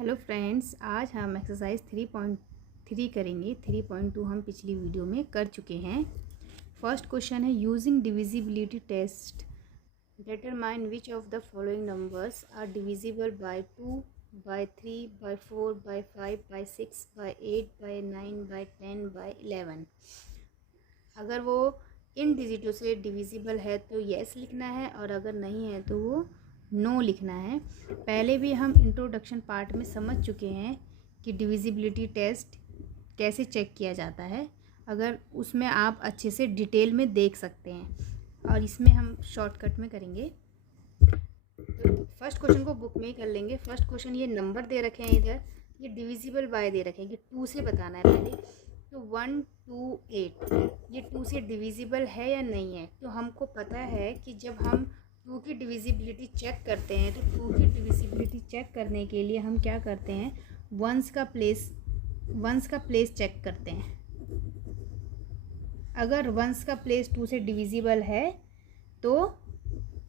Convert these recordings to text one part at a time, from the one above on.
Hello friends, आज हम exercise 3.3 करेंगे। 3.2 हम पिछली वीडियो में कर चुके हैं। फर्स्ट क्वेश्चन है using divisibility test determine which of the following numbers are divisible by 2 by 3 by 4 by 5 by 6 by 8 by 9 by 10 by 11। अगर वो इन डिजिटों से डिविजिबल है तो येस लिखना है, और अगर नहीं है तो वो नो लिखना है। पहले भी हम इंट्रोडक्शन पार्ट में समझ चुके हैं कि डिविजिबिलिटी टेस्ट कैसे चेक किया जाता है। अगर उसमें आप अच्छे से डिटेल में देख सकते हैं, और इसमें हम शॉर्टकट में करेंगे। तो फर्स्ट क्वेश्चन को बुक में ही कर लेंगे। फर्स्ट क्वेश्चन ये नंबर दे रखे हैं, इधर ये डिविजिबल बाय दे रखे हैं कि 2 से बताना है पहले। तो 1 2 8 ये 2 से डिविजिबल है या नहीं है। तो हमको पता है कि जब हम 2 की डिविजिबिलिटी चेक करते हैं तो 2 की डिविजिबिलिटी चेक करने के लिए हम क्या करते हैं, वंस का प्लेस चेक करते हैं। अगर वंस का प्लेस 2 से डिविजिबल है तो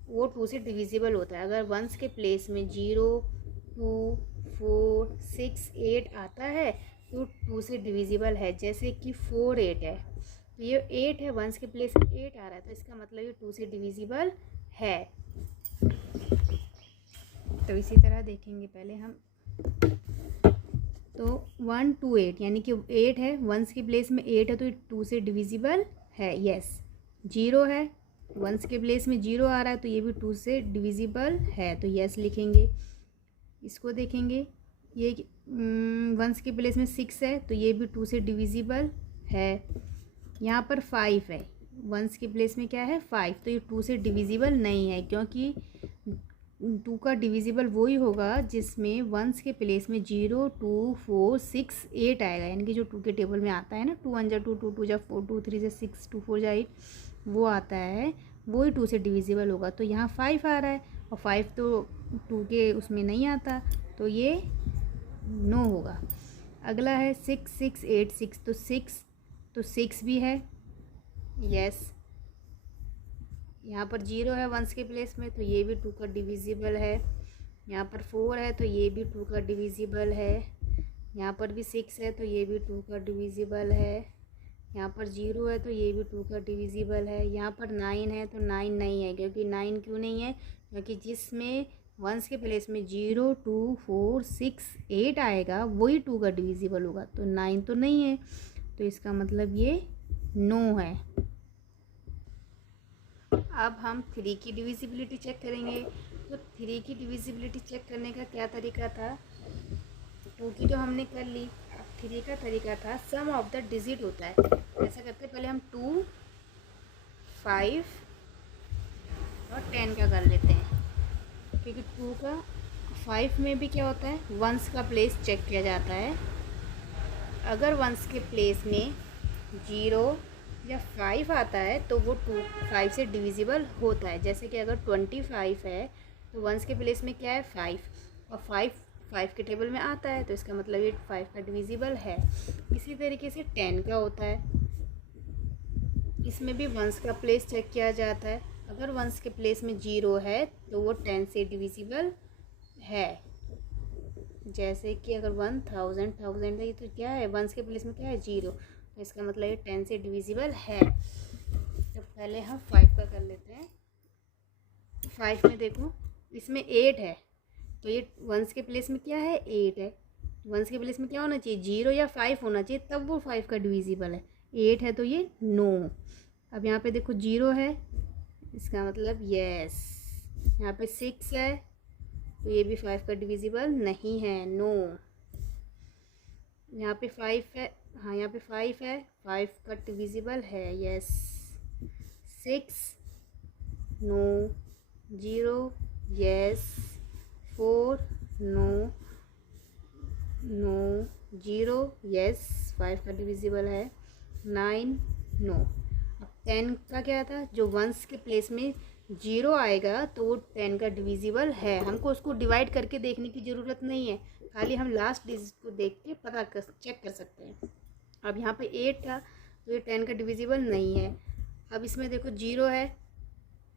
वो 2 से डिविजिबल होता है। अगर वंस के प्लेस में 0 2 4 6 8 आता है तो 2 से डिविजिबल है। जैसे कि 4 8 है, तो ये 8 है, वंस के प्लेस में 8 आ रहा है, तो इसका मतलब ये 2 से डिविजिबल है। तो इसी तरह देखेंगे पहले हम। तो 1 2 8 यानी कि 8 है, वंस के प्लेस में 8 है, तो ये 2 से डिविजिबल है, यस। 0 है, वंस के प्लेस में 0 आ रहा है, तो ये भी 2 से डिविजिबल है, तो यस लिखेंगे। इसको देखेंगे, ये वंस के प्लेस में 6 है, तो ये भी 2 से डिविजिबल है। यहाँ पर 5 है, वंस के प्लेस में क्या है 5, तो ये 2 से डिविजिबल नहीं है, क्योंकि 2 का डिविजिबल वही होगा जिसमें वंस के प्लेस में 0 2 4 6 8 आएगा। यानी कि जो 2 के टेबल में आता है ना, 2 1 जा 2 2 2 जा 4 2 3 जा 6 2 4 जा 8, वो आता है, वही 2 से डिविजिबल होगा। तो यहाँ 5 आ रहा है, और 5 तो 2 के उसमें नहीं आता, तो ये नो होगा। अगला है 6 6 8 6, तो 6 भी है, यस। यहाँ पर 0 है वंस के प्लेस में, तो ये भी 2 का डिविजिबल है। यहाँ पर 4 है, तो ये भी 2 का डिविजिबल है। यहाँ पर भी 6 है, तो ये भी 2 का डिविजिबल है। यहाँ पर 0 है, तो ये भी 2 का डिविजिबल है। यहाँ पर 9 है, तो 9 नहीं है, क्योंकि 9 क्यों नहीं है, क्योंकि जिसमें वंस के प्लेस में 0 2 4 6 8 आएगा वही 2 का डिविजिबल होगा, तो 9 तो नहीं है, तो इसका मतलब ये नो है। अब हम 3 की डिविजिबिलिटी चेक करेंगे। तो 3 की डिविजिबिलिटी चेक करने का क्या तरीका था, 2 की तो हमने कर ली, अब 3 का तरीका था सम ऑफ द डिजिट होता है। ऐसा करते पहले हम 2 5 और 10 का कर लेते हैं, क्योंकि 2 का 5 में भी क्या होता है, वंस का प्लेस चेक किया जाता है। अगर वंस के प्लेस में 0 या 5 आता है तो वो 5 से डिविजिबल होता है। जैसे कि अगर 25 है तो वंस के प्लेस में क्या है 5, और 5 के टेबल में आता है, तो इसका मतलब ये 5 का डिविजिबल है। इसी तरीके से 10 का होता है, इसमें भी वंस का प्लेस चेक किया जाता है। अगर वंस के प्लेस में 0 है तो वो 10 से डिविजिबल है। जैसे कि अगर 1000 है, तो क्या है, वंस के प्लेस में क्या है 0, तो इसका मतलब ये 10 से डिविजिबल है। तो पहले हम 5 का कर लेते हैं। 5 में देखो, इसमें 8 है, तो ये वंस के प्लेस में क्या है 8 है, वंस के प्लेस में क्या होना चाहिए 0 या 5 होना चाहिए, तब वो 5 का डिविजिबल है। 8 है तो ये नो। अब यहाँ पे देखो 0 है, इसका मतलब यस। यहाँ पे 6 है, तो ये भी 5 का डिविजिबल नहीं है, नो। यहाँ पे 5 है, हाँ यहाँ पे 5 है, 5 का डिविजिबल है, yes. 6 no, 0 yes, 4 no, 0 yes, 5 का डिविजिबल है, 9 नो। अब 10 का क्या था, जो वंस के प्लेस में 0 आएगा तो वो 10 का डिविजिबल है। हमको उसको डिवाइड करके देखने की ज़रूरत नहीं है, खाली हम लास्ट डिजिट को देख के चेक कर सकते हैं। अब यहाँ पे 8 था, तो ये 10 का डिविजिबल नहीं है। अब इसमें देखो 0 है,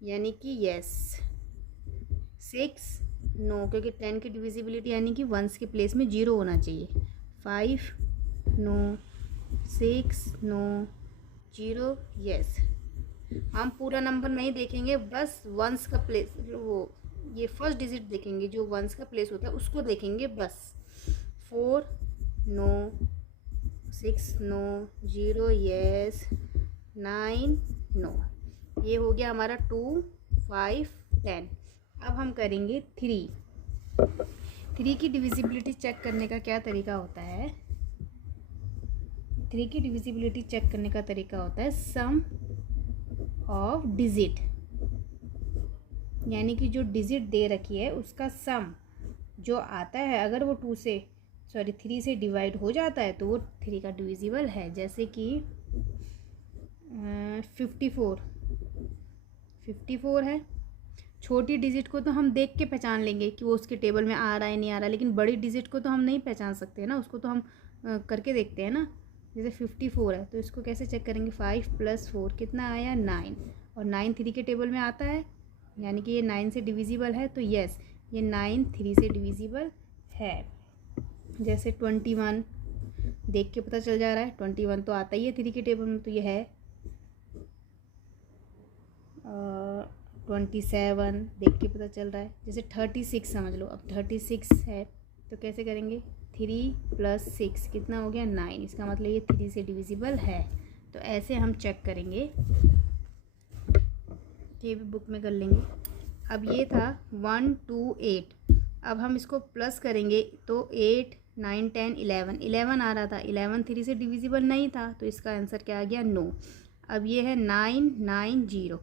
यानी कि यस। 6 नो, क्योंकि 10 की डिविजिबिलिटी यानी कि वंस के प्लेस में 0 होना चाहिए। 5 नो, 6 नो, 0 यस। हम पूरा नंबर नहीं देखेंगे, बस वंस का प्लेस, वो ये फर्स्ट डिजिट देखेंगे, जो वंस का प्लेस होता है उसको देखेंगे बस। 4 नो, 6 नो, 0 यस, 9 नो। ये हो गया हमारा 2, 5, 10। अब हम करेंगे 3 की डिविजिबिलिटी चेक करने का क्या तरीका होता है? 3 की डिविजिबिलिटी चेक करने का तरीका होता है सम ऑफ डिजिट, यानी कि जो डिजिट दे रखी है उसका सम जो आता है, अगर वो 3 से डिवाइड हो जाता है तो वो 3 का डिविजिबल है। जैसे कि 54 है। छोटी डिजिट को तो हम देख के पहचान लेंगे कि वो उसके टेबल में आ रहा है नहीं आ रहा है, लेकिन बड़ी डिजिट को तो हम नहीं पहचान सकते ना, उसको तो हम करके देखते हैं ना। जैसे 54 है तो इसको कैसे चेक करेंगे? 5 + 4 कितना आया? 9। और 9 3 के टेबल में आता है, यानी कि ये 9 से डिविजिबल है, तो यस ये 9 3 से डिविजिबल है। जैसे 21 देख के पता चल जा रहा है, 21 तो आता ही है 3 के टेबल में, तो ये है। 27 देख के पता चल रहा है। जैसे 36 समझ लो, अब 36 है तो कैसे करेंगे? 3 + 6 कितना हो गया? 9। इसका मतलब ये 3 से डिविजिबल है। तो ऐसे हम चेक करेंगे, ये भी बुक में कर लेंगे। अब ये था 1 2 8, अब हम इसको प्लस करेंगे तो 8 9 10 11 आ रहा था। 11 3 से डिविजिबल नहीं था, तो इसका आंसर क्या आ गया? नो। अब ये है 9 9 0,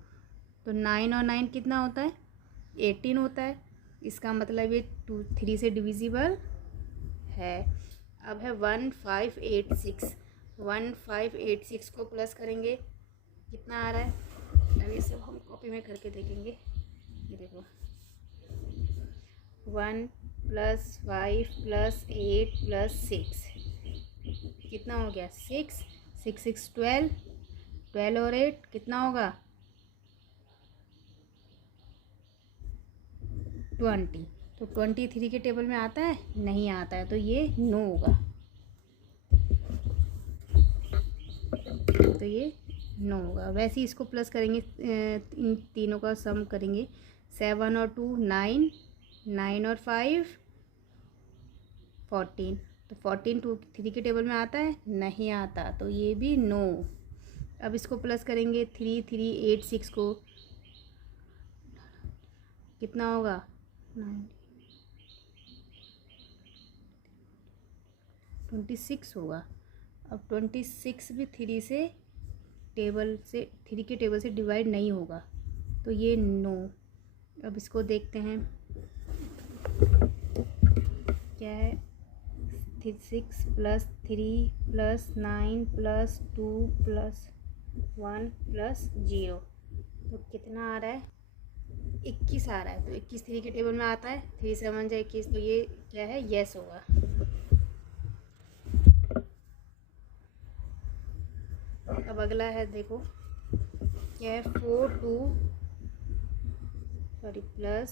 तो 9 और 9 कितना होता है? 18 होता है। इसका मतलब ये 3 से डिविजिबल है। अब है 1586 को प्लस करेंगे, कितना आ रहा है? अब ये सब हम कॉपी में करके देखेंगे। ये देखो 1 + 5 + 8 + 6 कितना हो गया? 6 6 6 12, 12 और 8 कितना होगा? 20। तो 23 के टेबल में आता है? नहीं आता है, तो ये नो होगा। तो ये नो होगा। वैसे ही इसको प्लस करेंगे, इन तीनों का सम करेंगे। 7 और 2 9, 9 और 5 14, तो 14 3 के टेबल में आता है? नहीं आता, तो ये भी नो। अब इसको प्लस करेंगे 3 3 8 6 को, कितना होगा? 26 होगा। अब 26 भी 3 के टेबल से डिवाइड नहीं होगा, तो ये नो। अब इसको देखते हैं क्या है। 6 + 3 + 9 + 2 + 1 + 0, तो कितना आ रहा है? 21 आ रहा है। तो 21 3 के टेबल में आता है। 3 7 जा 21, तो ये क्या है? यस होगा। अब अगला है, देखो क्या है? 4 2 plus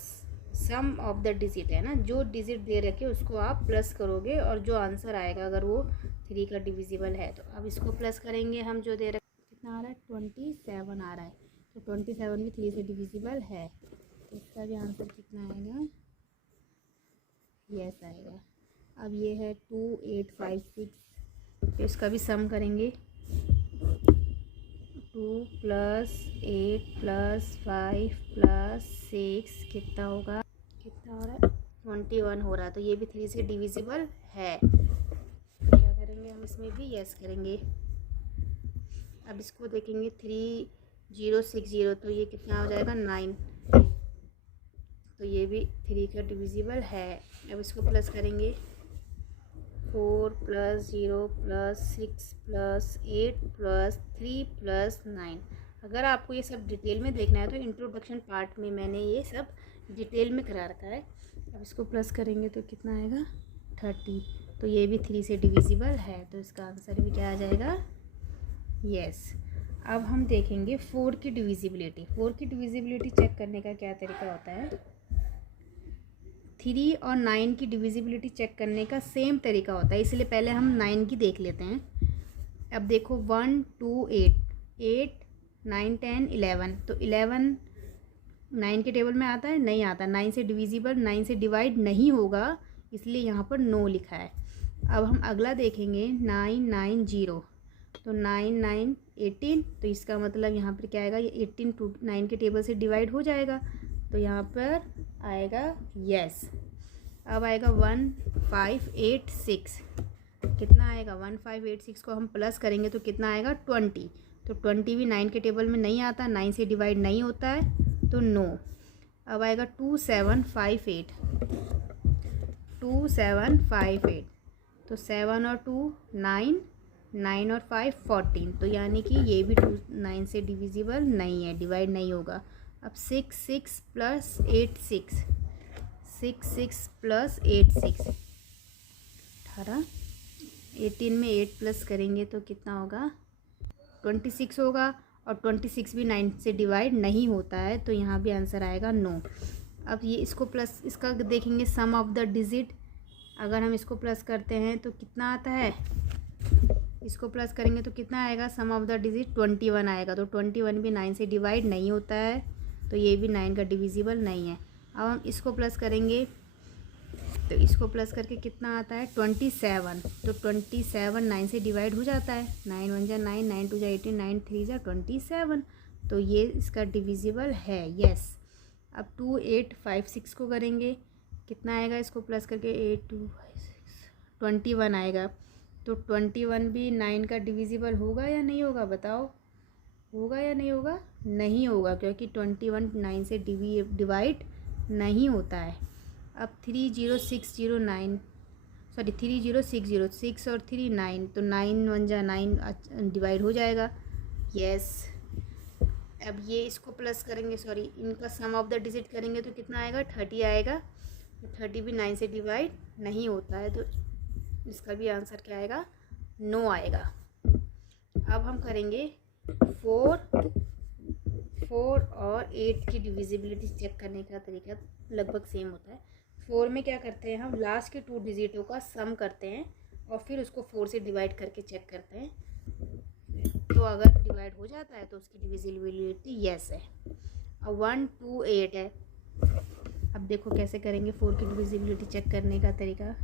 sum of the digit है ना, जो डिजिट दे रखे उसको आप प्लस करोगे और जो आंसर आएगा अगर वो 3 का डिविजिबल है तो। अब इसको प्लस करेंगे हम, जो दे रखे कितना आ रहा है? 27 आ रहा है। तो 27 भी 3 से डिविजिबल है, तो इसका भी आंसर कितना आएगा? यस आएगा। अब ये है 2 8 5 6, तो इसका भी सम करेंगे। 2 + 8 + 5 + 6 कितना होगा? कितना हो रहा है? 21 हो रहा है। तो ये भी 3 से डिविजिबल है। तो क्या करेंगे हम? इसमें भी यस करेंगे। अब इसको देखेंगे 3 0 6 0, तो ये कितना हो जाएगा? 9, तो ये भी 3 का डिविजिबल है। अब इसको प्लस करेंगे 4 + 0 + 6 + 8 + 3 + 9। अगर आपको ये सब डिटेल में देखना है तो इंट्रोडक्शन पार्ट में मैंने ये सब डिटेल में करा रखा है। अब इसको प्लस करेंगे तो कितना आएगा? 30, तो ये भी 3 से डिविजिबल है, तो इसका आंसर भी क्या आ जाएगा? यस। अब हम देखेंगे 4 की डिविजिबिलिटी। 4 की डिविजिबिलिटी चेक करने का क्या तरीका होता है? 3 और 9 की डिविजिबिलिटी चेक करने का सेम तरीका होता है, इसलिए पहले हम 9 की देख लेते हैं। अब देखो 1 2 8 9 10 11, तो 11 9 के टेबल में आता है, नहीं आता। 9 से डिविजिबल, 9 से डिवाइड नहीं होगा, इसलिए यहाँ पर नो लिखा है। अब हम अगला देखेंगे 9 9 0, तो 9 9 18, तो इसका मतलब यहाँ पर क्या आएगा, ये 18 टू 9 के टेबल से डिवाइड हो जाएगा, तो यहाँ पर आएगा यस। अब आएगा 1586, कितना आएगा 1586 को हम प्लस करेंगे तो कितना आएगा 20, तो 20 भी 9 के टेबल में नहीं आता, 9 से डिवाइड नहीं होता है, तो नो। अब आएगा 2758, 2758, तो 7 और 2 9, 9 और 5 14, तो यानी कि ये भी 9 से डिविजिबल नहीं है, डिवाइड नहीं होगा। अब 6 6 प्लस 8 6, 6 6 प्लस 8 6 18, 18 में 8 प्लस करेंगे तो कितना होगा 26 होगा, और 26 भी 9 से डिवाइड नहीं होता है, तो यहाँ भी आंसर आएगा नो। अब ये इसको प्लस, इसका देखेंगे सम ऑफ द डिजिट, अगर हम इसको प्लस करते हैं तो कितना आता है, इसको प्लस करेंगे तो कितना आएगा सम ऑफ द डिजिट 21 आएगा, तो 21 भी 9 से डिवाइड नहीं होता है, तो ये भी 9 का डिविजिबल नहीं है। अब हम इसको प्लस करेंगे तो इसको प्लस करके कितना आता है 27, तो 27 9 से डिवाइड हो जाता है, 9 1 जा 9, 9 2 जा 18, 9 3 जा 27, तो ये इसका डिविजिबल है, यस। अब 2 8 5 6 को करेंगे, कितना आएगा, इसको प्लस करके 8 2 5 6 21 आएगा, तो 21 भी 9 का डिविजिबल होगा या नहीं होगा, बताओ, होगा या नहीं होगा, नहीं होगा, क्योंकि 21 9 से डिवाइड नहीं होता है। अब 3060 6 और 3 9, तो 9 1 जा 9 डिवाइड हो जाएगा, यस। अब ये इसको प्लस करेंगे, सॉरी इनका सम ऑफ द डिजिट करेंगे तो कितना आएगा 30 आएगा, 30 भी 9 से डिवाइड नहीं होता है, तो इसका भी आंसर क्या आएगा, नो आएगा। अब हम करेंगे 4 और 8 की डिविजिबिलिटी चेक करने का तरीका लगभग सेम होता है। 4 में क्या करते हैं, हम लास्ट के 2 डिजिटों का सम करते हैं और फिर उसको 4 से डिवाइड करके चेक करते हैं, तो अगर डिवाइड हो जाता है तो उसकी डिविजिबिलिटी यस है। अब 1 2 8 है, अब देखो कैसे करेंगे 4 की डिविजिबिलिटी चेक करने का तरीका।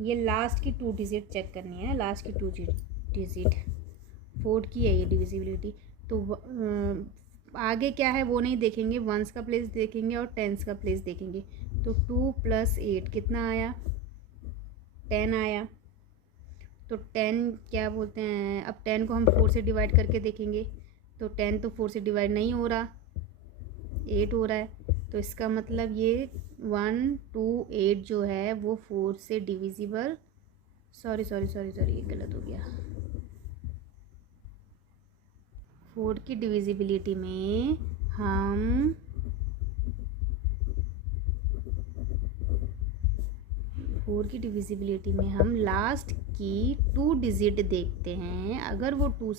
ये लास्ट की 2 डिजिट चेक करनी है, लास्ट की 2 डिजिट 4 की है ये डिविजिबिलिटी, तो आगे क्या है वो नहीं देखेंगे, वंस का प्लेस देखेंगे और टेंस का प्लेस देखेंगे। तो 2 + 8 कितना आया 10 आया, तो 10 क्या बोलते हैं, अब 10 को हम 4 से डिवाइड करके देखेंगे, तो 10 तो 4 से डिवाइड नहीं हो रहा, 8 हो रहा है, तो इसका मतलब ये 1 2 8 जो है वो 4 से डिविजिबल, सॉरी ये गलत हो गया। 4 की डिविजिबिलिटी में हम लास्ट की 2 डिजिट देखते हैं, अगर वो 4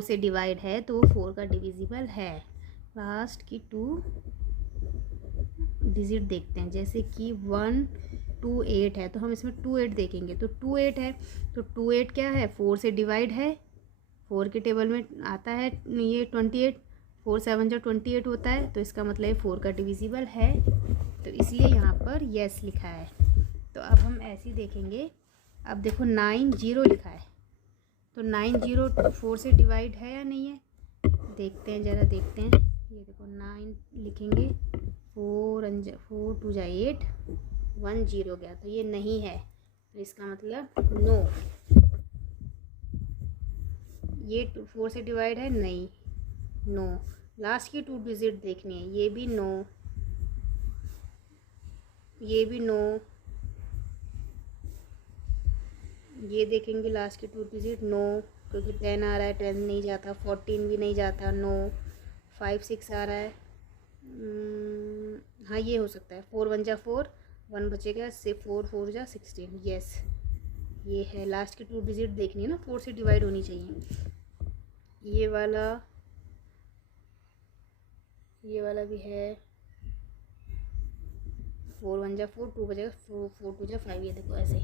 से डिवाइड है तो वो 4 का डिविजिबल है। लास्ट की 2 डिजिट देखते हैं, जैसे कि 1 2 8 है, तो हम इसमें 2 8 देखेंगे, तो 2 8 है, तो 2 8 क्या है 4 से डिवाइड है, 4 के टेबल में आता है ये 28, 4 7 जो 28 होता है, तो इसका मतलब 4 का डिविजिबल है, तो इसलिए यहाँ पर यस लिखा है। तो अब हम ऐसे ही देखेंगे, अब देखो 9 0 लिखा है, तो 9 0 4 से डिवाइड है या नहीं है, देखते हैं ज़रा देखते हैं। ये देखो 9 लिखेंगे, 4 2 जा 8 1 0 गया, तो ये नहीं है, तो इसका मतलब नो। ये 4 से डिवाइड है नहीं, नो। लास्ट की 2 डिजिट देखनी है, ये भी नो, ये भी नो, ये देखेंगे लास्ट की 2 डिजिट नो, क्योंकि 10 आ रहा है, 10 नहीं जाता, 14 भी नहीं जाता, नो। 5 6 आ रहा है, हाँ ये हो सकता है, 4 1 जा 4 1 बचेगा, 4 4 जा 16, यस ये है। लास्ट की 2 डिजिट देखनी है ना, 4 से डिवाइड होनी चाहिए। ये वाला भी है, 4 1 जा 4, 2 बजेगा 4 2 जा 5, ये देखो ऐसे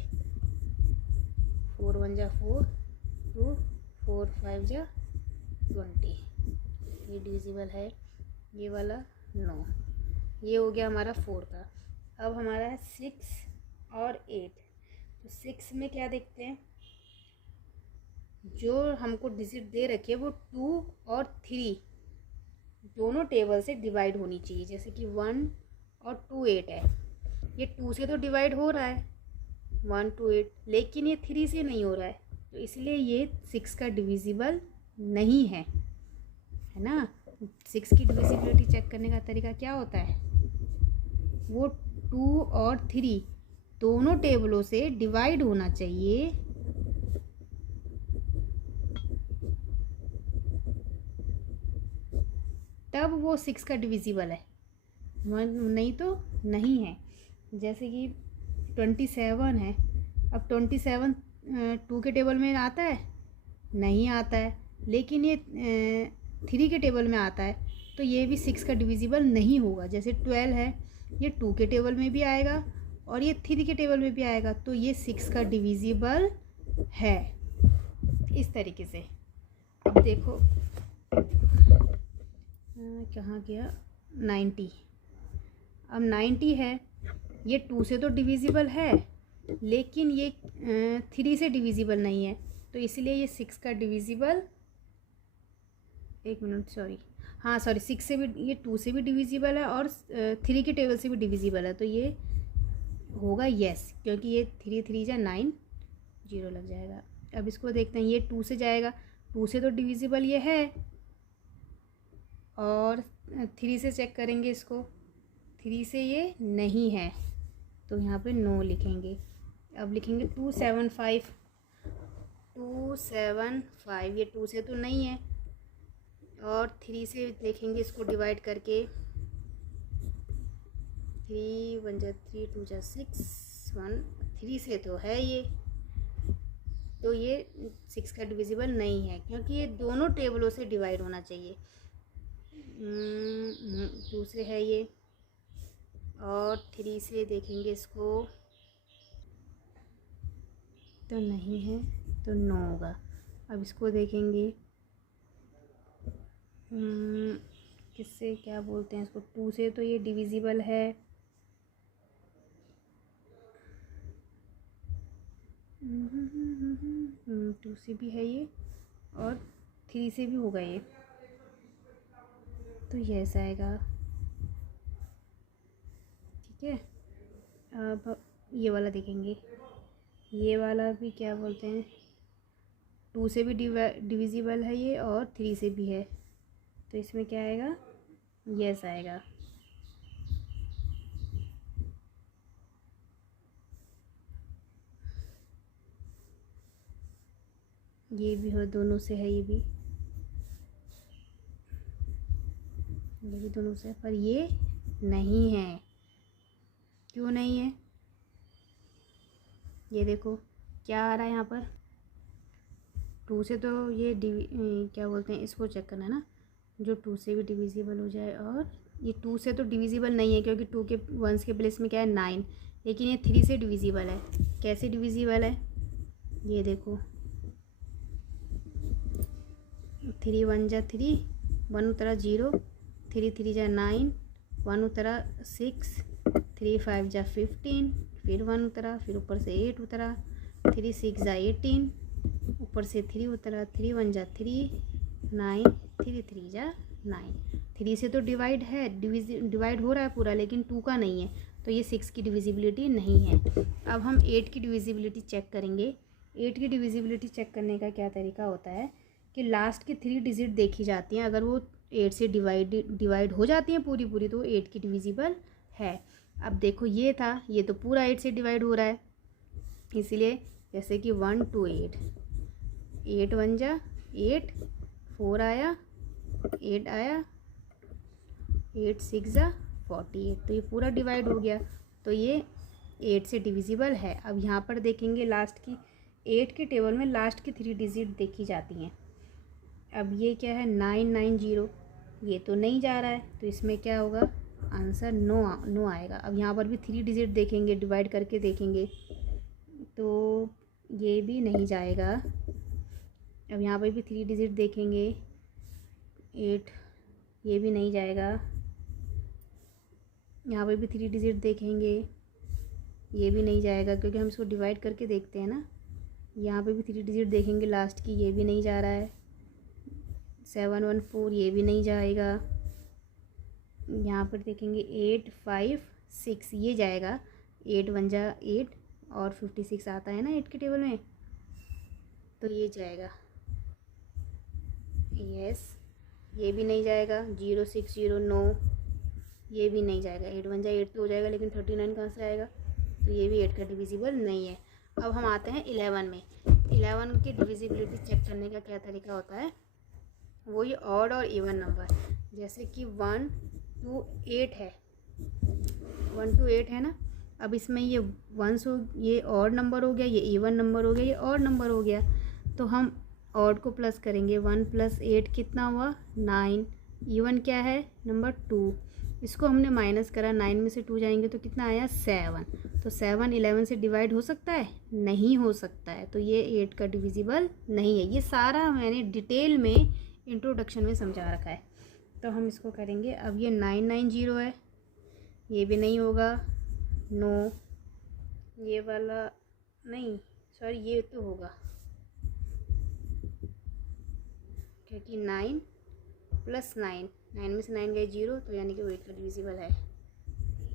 4 1 जा 4 2 4 5 जा 20, ये डिविजिबल है। ये वाला 9, ये हो गया हमारा 4 का। अब हमारा है 6 और 8। तो 6 में क्या देखते हैं, जो हमको डिजिट दे रखी है वो 2 और 3 दोनों टेबल से डिवाइड होनी चाहिए। जैसे कि 1 और 2 8 है, ये 2 से तो डिवाइड हो रहा है 1 2 8, लेकिन ये 3 से नहीं हो रहा है, तो इसलिए ये 6 का डिविजिबल नहीं है ना। 6 की डिविजिबिलिटी चेक करने का तरीका क्या होता है, वो 2 और 3 दोनों टेबलों से डिवाइड होना चाहिए, तब वो 6 का डिविजिबल है, नहीं तो नहीं है। जैसे कि 27 है, अब 27 2 के टेबल में आता है, नहीं आता है, लेकिन ये 3 के टेबल में आता है, तो ये भी 6 का डिविजिबल नहीं होगा। जैसे 12 है, ये 2 के टेबल में भी आएगा और ये 3 के टेबल में भी आएगा, तो ये 6 का डिविजिबल है। इस तरीके से अब देखो कहाँ गया 90। अब 90 है, ये 2 से तो डिविजिबल है, लेकिन ये 3 से डिविजिबल नहीं है, तो इसलिए ये 6 का डिविजिबल, 1 मिनट सॉरी, हाँ सॉरी 6 से भी, ये 2 से भी डिविजिबल है और 3 के टेबल से भी डिविजिबल है, तो ये होगा येस, क्योंकि ये 3 3 जा 9, 0 लग जाएगा। अब इसको देखते हैं, ये 2 से जाएगा, 2 से तो डिविजिबल ये है, और 3 से चेक करेंगे इसको, 3 से ये नहीं है, तो यहाँ पे नो लिखेंगे। अब लिखेंगे 275, 275, ये 2 से तो नहीं है, और 3 से देखेंगे इसको डिवाइड करके, 3 1 जा 3 2 जा 6 1, 3 से तो है ये, तो ये 6 का डिविजिबल नहीं है, क्योंकि ये दोनों टेबलों से डिवाइड होना चाहिए। 2 से है ये, और 3 से देखेंगे इसको, तो नहीं है, तो नो होगा। अब इसको देखेंगे किससे, क्या बोलते हैं इसको, 2 से तो ये डिविजिबल है, 2 से भी है ये, और 3 से भी होगा ये, तो ये ऐसा आएगा। ठीक है, अब ये वाला देखेंगे, ये वाला भी क्या बोलते हैं, 2 से भी डिविजिबल है ये, और 3 से भी है, तो इसमें क्या आएगा, यस आएगा। ये भी हो, दोनों से है, ये भी दोनों से, पर ये नहीं है। क्यों नहीं है, ये देखो क्या आ रहा है यहाँ पर, 2 से तो ये क्या बोलते हैं, इसको चेक करना है ना, जो 2 से भी डिविजिबल हो जाए, और ये 2 से तो डिविजिबल नहीं है, क्योंकि 2 के 1 के प्लेस में क्या है 9, लेकिन ये 3 से डिविजिबल है। कैसे डिविजिबल है, ये देखो, 3 1 जा 3, 1 उतरा 0, 3 3 जा 9, 1 उतरा 6, 3 5 जा 15, फिर 1 उतरा, फिर ऊपर से 8 उतरा, 3 6 जा 18, ऊपर से 3 उतरा, 3 1 जा 3, 9, 3 3 जा 9। 3 से तो डिवाइड है, डिवाइड हो रहा है पूरा, लेकिन 2 का नहीं है, तो ये 6 की डिविजिबिलिटी नहीं है। अब हम 8 की डिविजिबिलिटी चेक करेंगे। 8 की डिविजिबिलिटी चेक करने का क्या तरीका होता है कि लास्ट की 3 डिजिट देखी जाती हैं, अगर वो 8 से डिवाइड हो जाती हैं पूरी पूरी, तो 8 की डिविजिबल है। अब देखो ये था, ये तो पूरा 8 से डिवाइड हो रहा है, इसीलिए जैसे कि 1 2 8, 8 1 जा 8, 4 आया, 8 आया, 8 6 जा 48, तो ये पूरा डिवाइड हो गया, तो ये 8 से डिविजिबल है। अब यहाँ पर देखेंगे लास्ट की 8 के टेबल में लास्ट की 3 डिजिट देखी जाती हैं। अब ये क्या है 9 9 0, ये तो नहीं जा रहा है, तो इसमें क्या होगा आंसर नो आएगा। अब यहाँ पर भी 3 डिजिट देखेंगे, डिवाइड करके देखेंगे तो ये भी नहीं जाएगा। अब यहाँ पर भी 3 डिजिट देखेंगे 8, ये भी नहीं जाएगा। यहाँ पर भी 3 डिजिट देखेंगे, ये भी नहीं जाएगा क्योंकि हम इसको डिवाइड करके देखते हैं ना। यहाँ पे भी 3 डिजिट देखेंगे लास्ट की, ये भी नहीं जा रहा है। 7 1 4, ये भी नहीं जाएगा। यहाँ पर देखेंगे 8 5 6, ये जाएगा। 8 1 जा 8 और 56 आता है ना 8 के टेबल में, तो ये जाएगा। यस, ये भी नहीं जाएगा। 0 6 0 9, ये भी नहीं जाएगा। 8 1 जा 8 तो हो जाएगा, लेकिन 39 कहाँ से आएगा, तो ये भी 8 का डिविजिबल नहीं है। अब हम आते हैं 11 में। 11 की डिविजिबिलिटी चेक करने का क्या तरीका होता है, वो ये ऑड और इवन नंबर। जैसे कि 1 2 8 है, 1 2 8 है ना। अब इसमें ये 1 ये ऑड नंबर हो गया, ये इवन नंबर हो गया, ये ऑड नंबर हो गया। तो हम ऑड को प्लस करेंगे। 1 + 8 कितना हुआ, 9। इवन क्या है, नंबर 2। इसको हमने माइनस करा, 9 में से 2 जाएंगे तो कितना आया, 7। तो 7 11 से डिवाइड हो सकता है, नहीं हो सकता है, तो ये 8 का डिविजिबल नहीं है। ये सारा मैंने डिटेल में इंट्रोडक्शन में समझा रखा है। तो हम इसको करेंगे। अब ये 990 है, ये भी नहीं होगा। नो, ये वाला नहीं, सॉरी ये तो होगा क्योंकि 9 + 9, 9 में से 9 गए 0, तो यानी कि 8 का डिविजिबल है।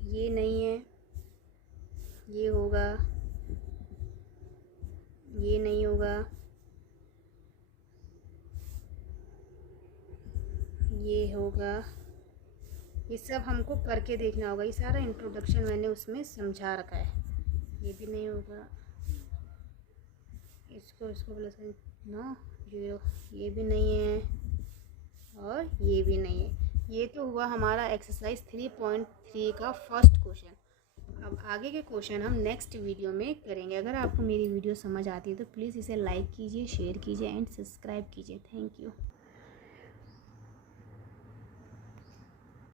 ये नहीं है, ये होगा, ये नहीं होगा, ये होगा। ये सब हमको करके देखना होगा। ये सारा इंट्रोडक्शन मैंने उसमें समझा रखा है। ये भी नहीं होगा, इसको प्लस 9 0, ये भी नहीं है और ये भी नहीं है। ये तो हुआ हमारा एक्सरसाइज 3.3 का फर्स्ट क्वेश्चन। अब आगे के क्वेश्चन हम नेक्स्ट वीडियो में करेंगे। अगर आपको मेरी वीडियो समझ आती है तो प्लीज़ इसे लाइक कीजिए, शेयर कीजिए एंड सब्सक्राइब कीजिए। Thank you.